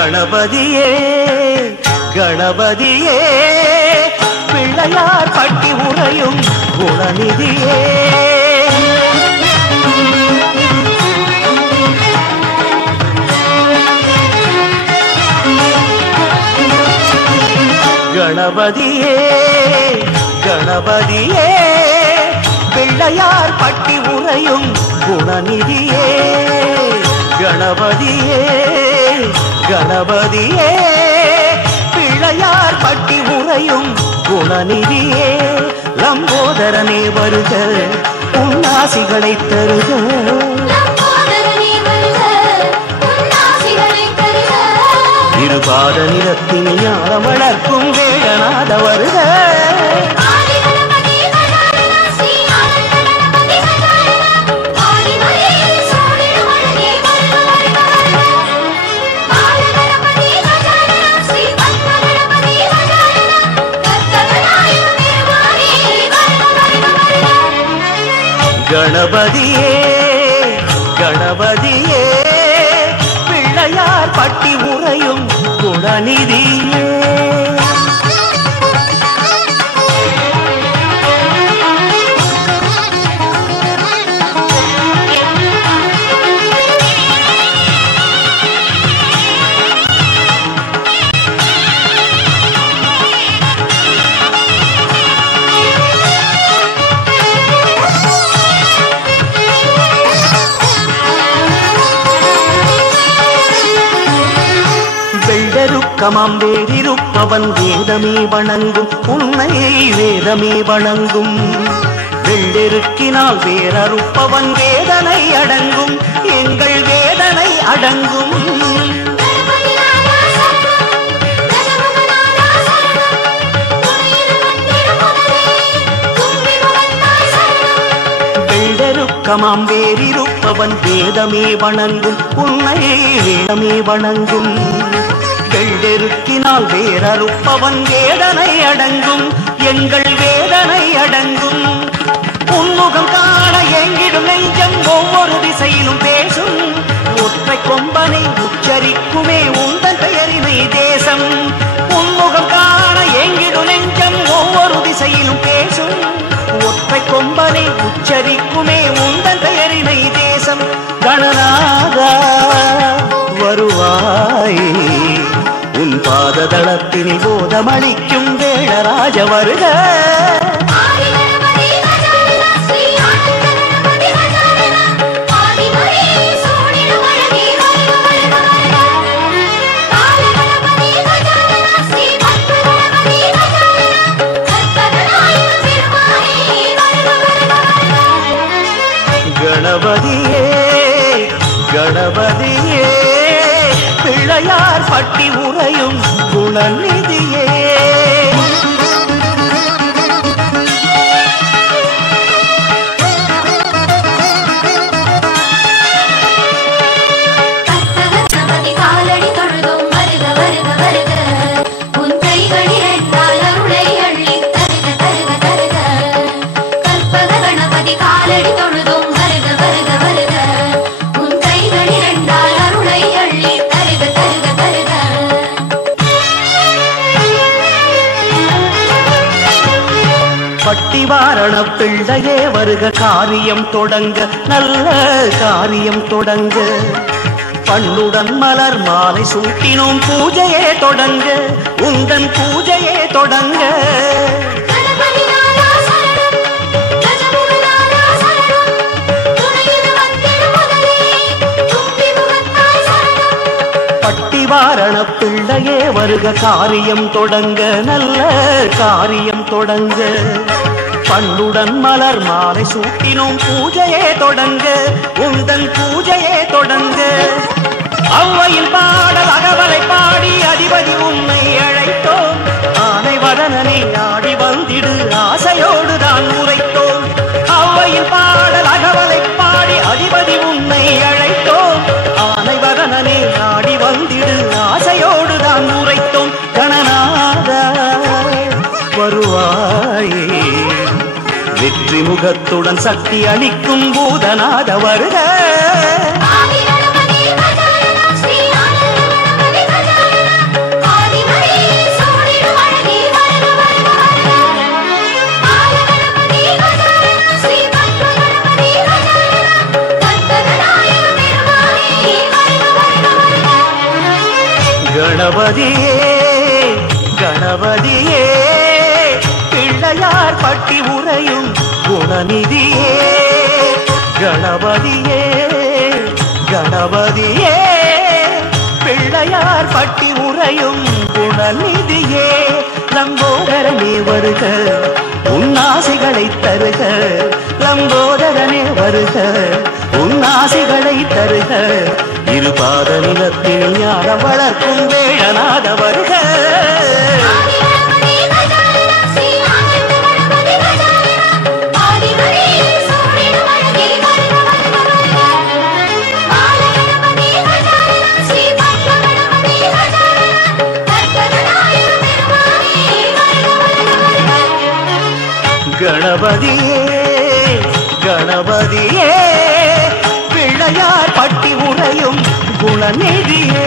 கணபதியே கணபதியே பிள்ளையார் பட்டி உறையும் குணநிதியே கணபதியே கணபதியே பிள்ளையார் பட்டி உறையும் குணநிதியே கணபதியே கணபதியே பிள்ளையார் பட்டி உறையும் குணநிதியே லம்போதரனே வருக உன்னாசிகளை தருக இருபாத நிலத்தின் ஞான வளர்க்கும் வேகநாத வருக கணபதியே கணபதியே பிள்ளையார் பட்டி உறையும் குணநிதியே கமாம் வேறிருப்பவன் வேதமே வணங்கும் உன்னை வேதமே வணங்கும் வெள்ளெருக்கினால் வேறறுப்பவன் வேதனை அடங்கும் எங்கள் வேதனை அடங்கும் வெள்ளெருக்கமாம் வேறிருப்பவன் வேதமே வணங்கும் உன்னை வேதமே வணங்கும் வெள்ளெருக்கினால் வேறறுப்பவன் வேதனை அடங்கும் எங்கள் வேதனை அடங்கும் உன்முகம் காண ஏங்கிடும் நெஞ்சம் ஒவ்வொரு திசையிலும் பேசும் ஒற்றை கொம்பனை உச்சரிக்குமே உந்தன் பெயரினை தேசம் உன்முகம் காண ஏங்கிடும் நெஞ்சம் ஒவ்வொரு திசையிலும் பேசும் ஒற்றை கொம்பனை உச்சரிக்குமே உந்தன் பெயரினை தேசம் கணநாதா வருவாய் உன் பாததளத்தினில் போதமளிக்கும் வேளராஜ வருக கணபதியே கணபதியே பிள்ளையார் பட்டி உறையும் குணநிதியே பட்டிவாரண பிள்ளையே வருக காரியம் தொடங்க நல்ல காரியம் தொடங்க பண்ணுடன் மலர் மாலை சூட்டினோம் பூஜையே தொடங்க உந்தன் பூஜையே தொடங்க பட்டிவாரண பிள்ளையே வருக காரியம் தொடங்க நல்ல காரியம் தொடங்க பண்ணுடன் மலர் மாலை சூட்டினோம் பூஜையே தொடங்க உந்தன் பூஜையே தொடங்க அவ்வையில் பாடல் அகவலை பாடி அதிபதி உன்னை அழைத்தோம் ஆனை வதனனை ஆடி வந்திடு ஆசையோடு தான் உரைத்தோம் அவ்வையில் பாடல் அகவலை பாடி அதிபதி உன்னை அழைத்தோம் ஆனை வதனனை ஆடி வந்திடு ஆசையோடு தான் உரைத்தோம் கணநாதா வருவாயே வெற்றி முகத்துடன் சக்தி அளிக்கும் பூதநாத வருக கணபதியே கணபதியே பிள்ளையார் பட்டி உறையும் குணநிதியே கணபதியே கணபதியே பிள்ளையார் பட்டி உறையும் குணநிதியே லம்போதரனே வருக உன்னாசிகளை தருக லம்போதரனே வருக உன்னாசிகளை தருக இருபாத நிலத்தில் ஞானம் வளர்க்கும் வேழநாத வருக கணபதியே கணபதியே பிள்ளையார் பட்டி உறையும் குணநிதியே